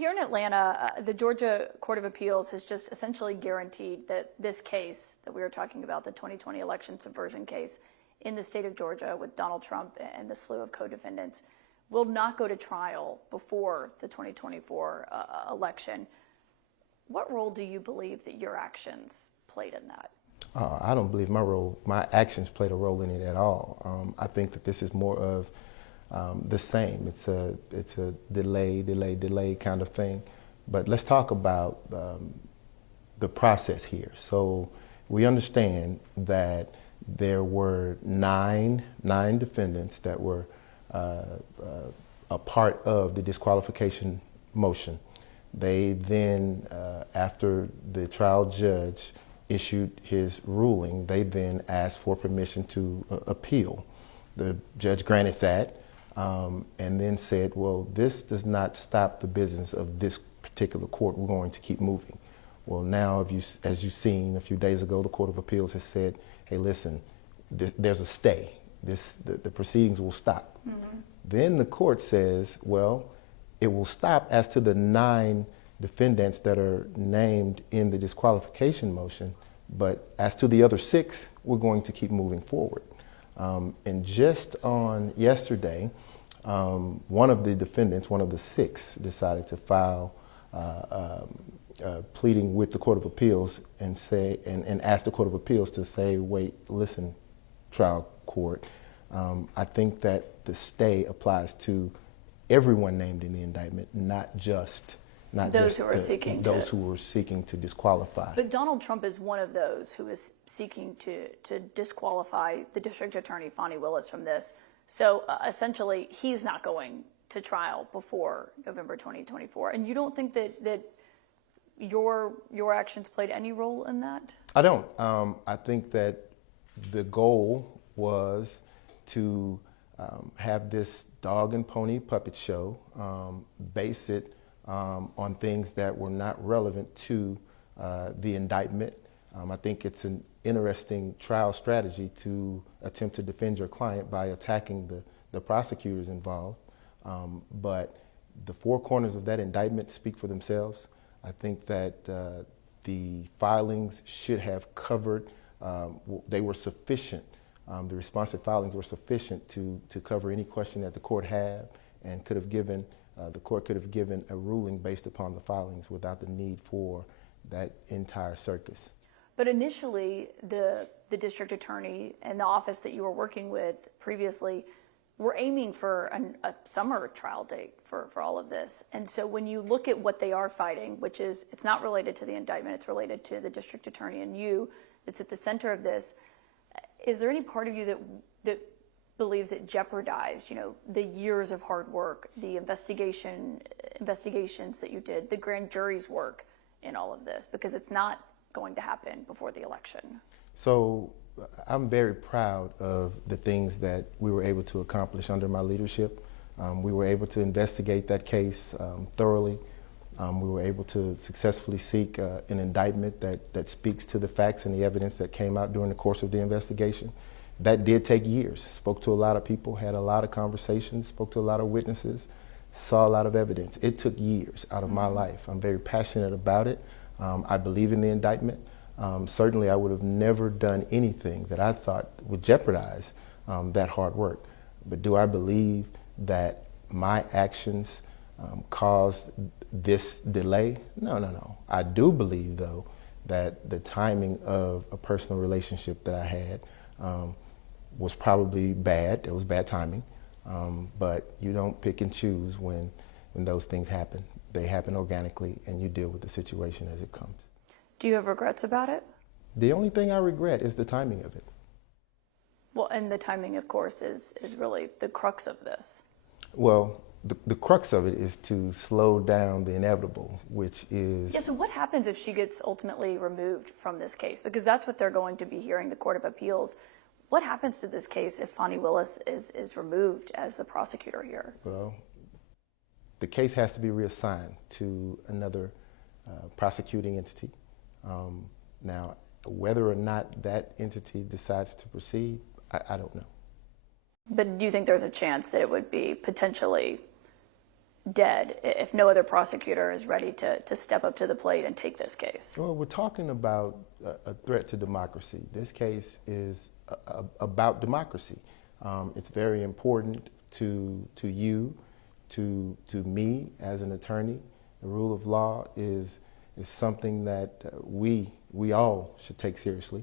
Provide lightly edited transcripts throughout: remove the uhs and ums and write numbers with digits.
Here in Atlanta, the Georgia Court of Appeals has just essentially guaranteed that this case that we were talking about, the 2020 election subversion case in the state of Georgia with Donald Trump and the slew of co-defendants, will not go to trial before the 2024 election. What role do you believe that your actions played in that? I don't believe my actions played a role in it at all. I think that this is more of the same. It's a delay kind of thing. But let's talk about the process here. So we understand that there were nine defendants that were a part of the disqualification motion. They then, after the trial judge issued his ruling, they then asked for permission to appeal. The judge granted that. And then said, well, this does not stop the business of this particular court. We're going to keep moving. Well, now, as you've seen a few days ago, the Court of Appeals has said, hey, listen, there's a stay. The proceedings will stop. Mm-hmm. Then the court says, well, it will stop as to the 9 defendants that are named in the disqualification motion, but as to the other 6, we're going to keep moving forward. And just on yesterday, one of the defendants, one of the 6, decided to file pleading with the Court of Appeals and say and ask the Court of Appeals to say, wait, listen, trial court, I think that the stay applies to everyone named in the indictment, not just those who were seeking to disqualify. But Donald Trump is one of those who is seeking to disqualify the district attorney, Fani Willis, from this. So essentially, he's not going to trial before November 2024. And you don't think that your actions played any role in that? I don't. I think that the goal was to have this dog and pony puppet show, base it on things that were not relevant to the indictment. I think it's an interesting trial strategy to attempt to defend your client by attacking the prosecutors involved. But the 4 corners of that indictment speak for themselves. I think that the filings should have covered, they were sufficient. The responsive filings were sufficient to cover any question that the court had and could have given the court could have given a ruling based upon the filings without the need for that entire circus. But initially, the district attorney and the office that you were working with previously were aiming for a summer trial date for all of this. And so when you look at what they are fighting, which is, it's not related to the indictment, it's related to the district attorney and you, that's at the center of this, is there any part of you that believes it jeopardized, the years of hard work, the investigations that you did, the grand jury's work in all of this, because it's not going to happen before the election? So I'm very proud of the things that we were able to accomplish under my leadership. We were able to investigate that case thoroughly. We were able to successfully seek an indictment that speaks to the facts and the evidence that came out during the course of the investigation. That did take years. Spoke to a lot of people, had a lot of conversations, spoke to a lot of witnesses, saw a lot of evidence. It took years out of my life. I'm very passionate about it. I believe in the indictment. Certainly I would have never done anything that I thought would jeopardize that hard work. But do I believe that my actions caused this delay? No. I do believe, though, that the timing of a personal relationship that I had was probably bad. It was bad timing. But you don't pick and choose when those things happen. They happen organically, and you deal with the situation as it comes. Do you have regrets about it? The only thing I regret is the timing of it. Well, and the timing, of course, is really the crux of this. Well, the crux of it is to slow down the inevitable, which is... Yeah, so what happens if she gets ultimately removed from this case? Because that's what they're going to be hearing, the Court of Appeals. What happens to this case if Fani Willis is removed as the prosecutor here? Well, the case has to be reassigned to another prosecuting entity. Now, whether or not that entity decides to proceed, I don't know. But do you think there's a chance that it would be potentially dead if no other prosecutor is ready to step up to the plate and take this case? Well, we're talking about a threat to democracy. This case is about democracy. It's very important to you, to me as an attorney. The rule of law is something that we all should take seriously.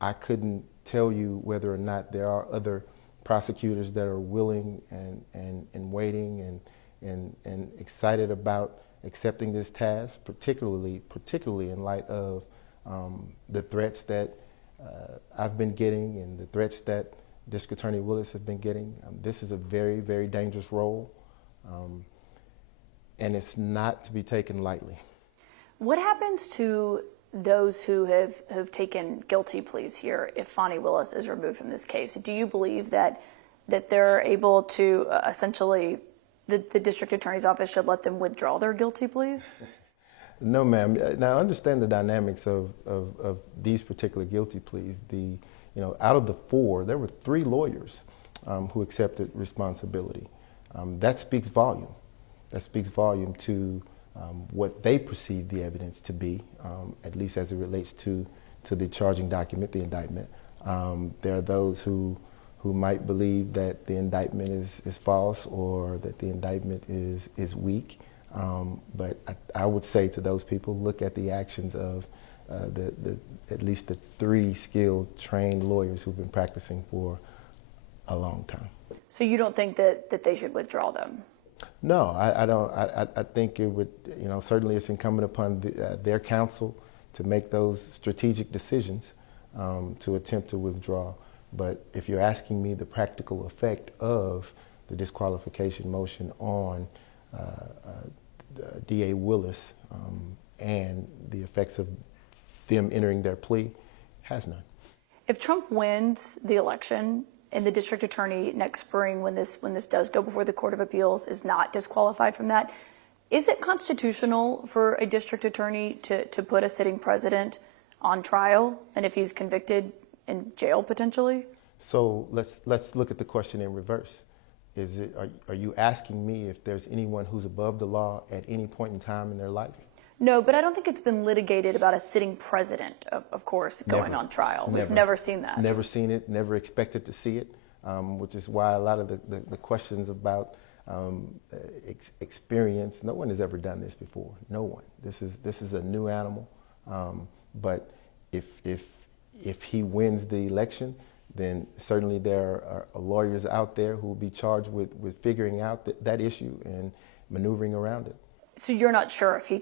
I couldn't tell you whether or not there are other prosecutors that are willing and waiting and excited about accepting this task, particularly in light of the threats that I've been getting and the threats that District Attorney Willis has been getting. This is a very, very dangerous role, and it's not to be taken lightly. What happens to those who have taken guilty pleas here if Fani Willis is removed from this case? Do you believe that they're able to essentially, the district attorney's office should let them withdraw their guilty pleas? No, ma'am. Now, I understand the dynamics of these particular guilty pleas. Out of the 4, there were 3 lawyers who accepted responsibility. That speaks volume. That speaks volume to what they perceive the evidence to be, at least as it relates to the charging document, the indictment. There are those who might believe that the indictment is false or that the indictment is weak. But I would say to those people, look at the actions of at least the 3 skilled, trained lawyers who've been practicing for a long time. So you don't think that they should withdraw them? No, I don't. I think it would, certainly it's incumbent upon their counsel to make those strategic decisions to attempt to withdraw. But if you're asking me the practical effect of the disqualification motion on DA Willis and the effects of them entering their plea, has none. If Trump wins the election and the district attorney next spring, when this does go before the Court of Appeals, is not disqualified from that, is it constitutional for a district attorney to put a sitting president on trial, and if he's convicted, in jail potentially? So let's look at the question in reverse. Are you asking me if there's anyone who's above the law at any point in time in their life? No, but I don't think it's been litigated about a sitting president, of course, going on trial. We've never seen that. Never seen it, never expected to see it, which is why a lot of the questions about experience, no one has ever done this before. No one. This is a new animal. But if he wins the election, then certainly there are lawyers out there who will be charged with figuring out that issue and maneuvering around it. So you're not sure if he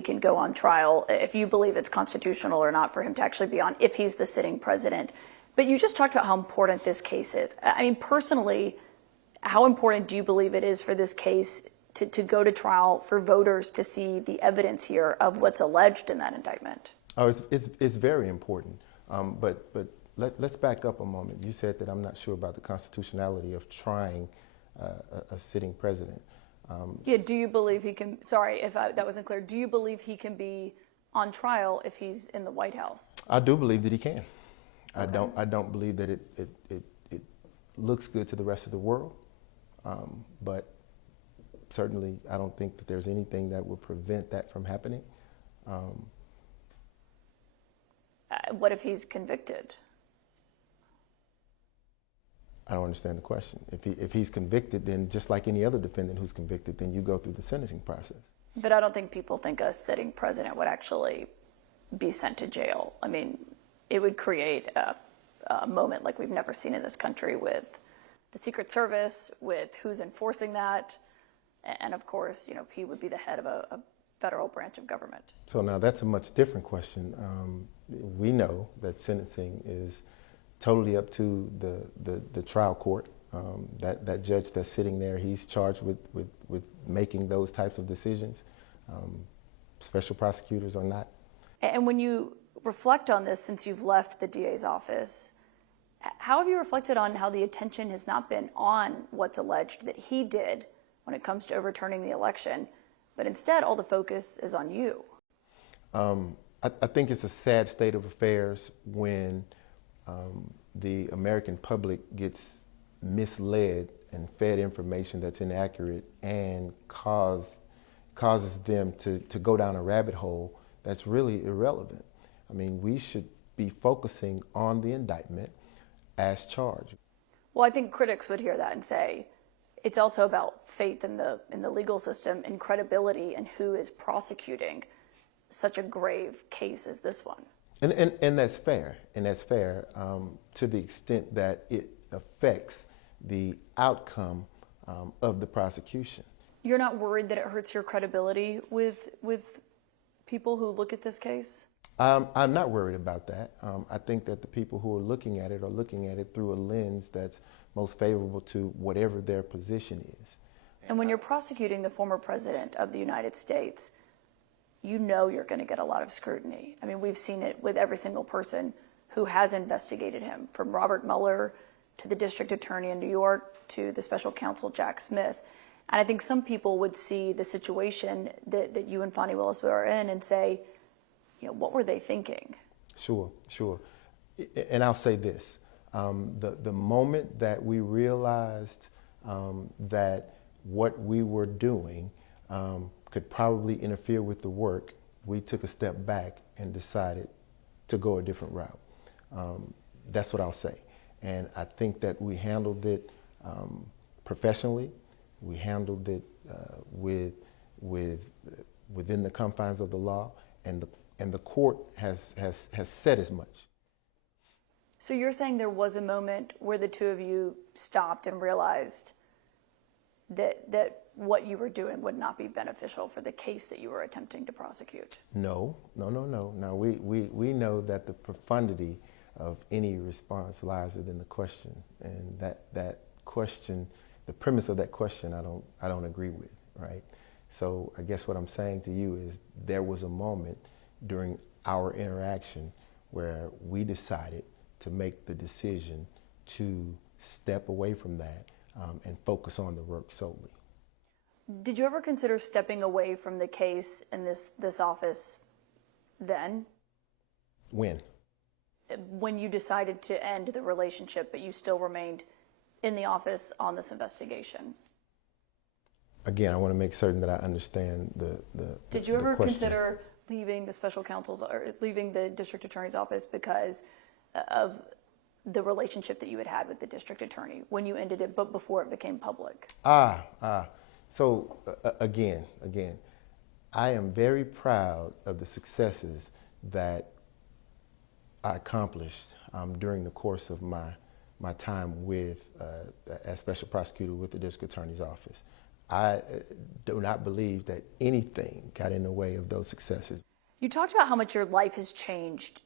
can go on trial, if you believe it's constitutional or not for him to actually be on, if he's the sitting president. But you just talked about how important this case is. I mean, personally, how important do you believe it is for this case to go to trial, for voters to see the evidence here of what's alleged in that indictment? Oh, it's very important. But let's back up a moment. You said that I'm not sure about the constitutionality of trying a sitting president. Do you believe he can, sorry if that wasn't clear, do you believe he can be on trial if he's in the White House? I do believe that he can. Okay. I don't believe that it looks good to the rest of the world, but certainly I don't think that there's anything that would prevent that from happening. What if he's convicted? I don't understand the question. If he's convicted, then just like any other defendant who's convicted, then you go through the sentencing process. But I don't think people think a sitting president would actually be sent to jail. I mean, it would create a moment like we've never seen in this country with the Secret Service, with who's enforcing that, and of course, he would be the head of a federal branch of government. So now that's a much different question. We know that sentencing is totally up to the trial court. That judge that's sitting there, he's charged with making those types of decisions. Special prosecutors are not. And when you reflect on this since you've left the DA's office, how have you reflected on how the attention has not been on what's alleged that he did when it comes to overturning the election, but instead all the focus is on you? I think it's a sad state of affairs when the American public gets misled and fed information that's inaccurate and causes them to go down a rabbit hole that's really irrelevant. I mean, we should be focusing on the indictment as charged. Well, I think critics would hear that and say it's also about faith in the legal system and credibility and who is prosecuting such a grave case as this one. And that's fair, to the extent that it affects the outcome of the prosecution. You're not worried that it hurts your credibility with people who look at this case? I'm not worried about that. I think that the people who are looking at it through a lens that's most favorable to whatever their position is. And when you're prosecuting the former president of the United States, you know you're going to get a lot of scrutiny. I mean, we've seen it with every single person who has investigated him, from Robert Mueller to the district attorney in New York to the special counsel Jack Smith. And I think some people would see the situation that you and Fani Willis are in and say, what were they thinking? Sure. And I'll say this. The moment that we realized that what we were doing could probably interfere with the work, we took a step back and decided to go a different route. That's what I'll say. And I think that we handled it professionally. We handled it within the confines of the law, and the court has said as much. So you're saying there was a moment where the two of you stopped and realized that what you were doing would not be beneficial for the case that you were attempting to prosecute? No. Now, we know that the profundity of any response lies within the question, and that question, the premise of that question, I don't agree with, right? So I guess what I'm saying to you is there was a moment during our interaction where we decided to make the decision to step away from that and focus on the work solely. Did you ever consider stepping away from the case in this office then? When you decided to end the relationship, but you still remained in the office on this investigation? Again, I want to make certain that I understand the Did you ever question. consider leaving the special counsel's or leaving the district attorney's office because of the relationship that you had with the district attorney when you ended it, but before it became public? So again, I am very proud of the successes that I accomplished during the course of my time as special prosecutor with the district attorney's office. I do not believe that anything got in the way of those successes. You talked about how much your life has changed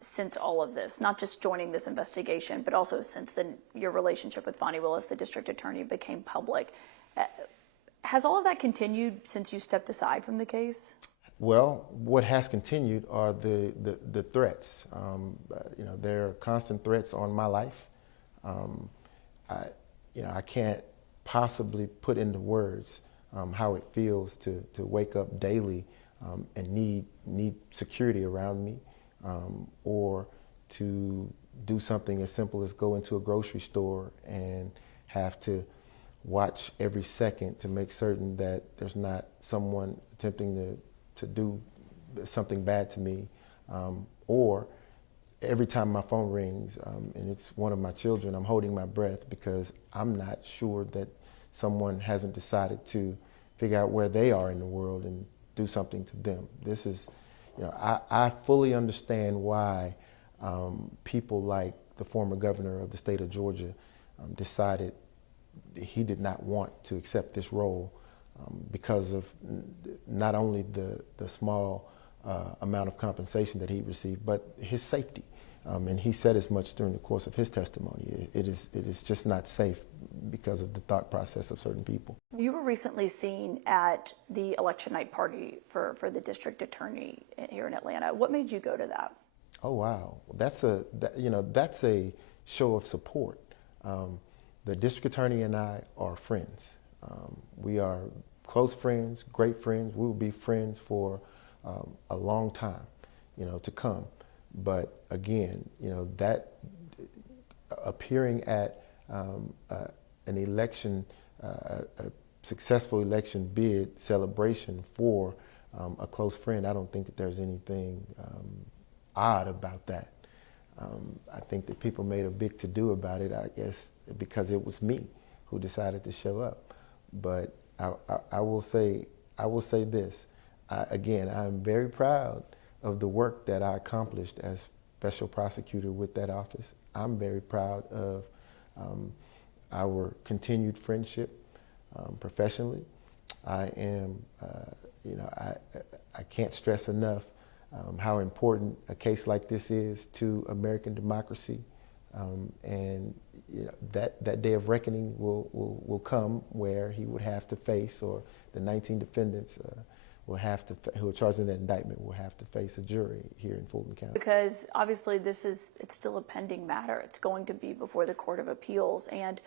since all of this, not just joining this investigation, but also since your relationship with Fani Willis, the district attorney, became public. Has all of that continued since you stepped aside from the case? Well, what has continued are the threats. There are constant threats on my life. I can't possibly put into words how it feels to wake up daily and need security around me, or to do something as simple as go into a grocery store and have to watch every second to make certain that there's not someone attempting to do something bad to me, or every time my phone rings and it's one of my children, I'm holding my breath because I'm not sure that someone hasn't decided to figure out where they are in the world and do something to them. This is, I fully understand why people like the former governor of the state of Georgia decided he did not want to accept this role because of not only the small amount of compensation that he received, but his safety. And he said as much during the course of his testimony. It is just not safe because of the thought process of certain people. You were recently seen at the election night party for the district attorney here in Atlanta. What made you go to that? Oh wow, that's a show of support. The district attorney and I are friends. We are close friends, great friends. We will be friends for a long time, to come. But again, that appearing at an election, a successful election bid celebration for a close friend, I don't think that there's anything odd about that. I think that people made a big to-do about it, I guess, because it was me who decided to show up. But I will say this. Again, I'm very proud of the work that I accomplished as special prosecutor with that office. I'm very proud of our continued friendship professionally. I am, I can't stress enough how important a case like this is to American democracy, and that day of reckoning will come where he would have to face, or the 19 defendants who are charged in that indictment will have to face a jury here in Fulton County. Because obviously it's still a pending matter. It's going to be before the Court of Appeals, and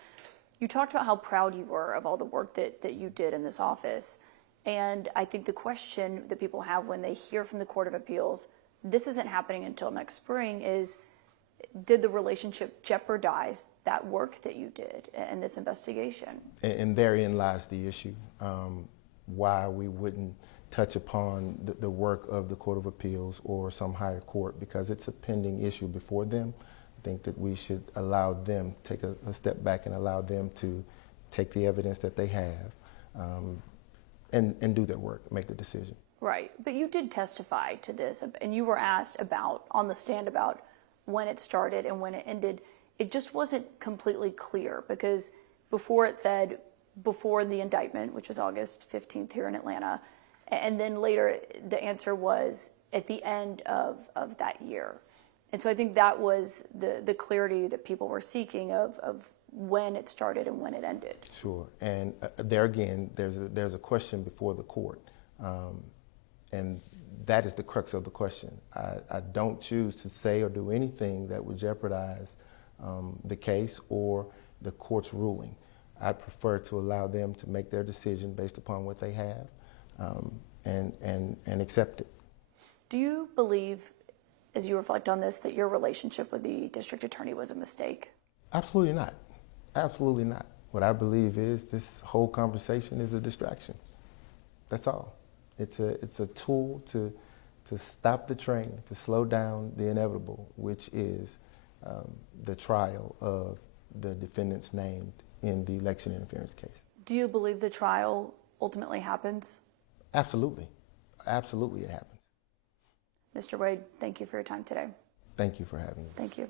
you talked about how proud you were of all the work that you did in this office. And I think the question that people have when they hear from the Court of Appeals, this isn't happening until next spring, is did the relationship jeopardize that work that you did in this investigation? And therein lies the issue, why we wouldn't touch upon the work of the Court of Appeals or some higher court, because it's a pending issue before them. I think that we should allow them, take a step back and allow them to take the evidence that they have, and do their work, make the decision. Right, but you did testify to this, and you were asked about, on the stand, about when it started and when it ended. It just wasn't completely clear, because before it said, before the indictment, which was August 15th here in Atlanta, and then later the answer was at the end of that year. And so I think that was the clarity that people were seeking of when it started and when it ended. Sure, and there again, there's a question before the court, and that is the crux of the question. I don't choose to say or do anything that would jeopardize the case or the court's ruling. I prefer to allow them to make their decision based upon what they have, and accept it. Do you believe, as you reflect on this, that your relationship with the district attorney was a mistake? Absolutely not. Absolutely not. What I believe is this whole conversation is a distraction. That's all. It's a tool to stop the train, to slow down the inevitable, which is the trial of the defendants named in the election interference case. Do you believe the trial ultimately happens? Absolutely. Absolutely it happens. Mr. Wade, thank you for your time today. Thank you for having me. Thank you.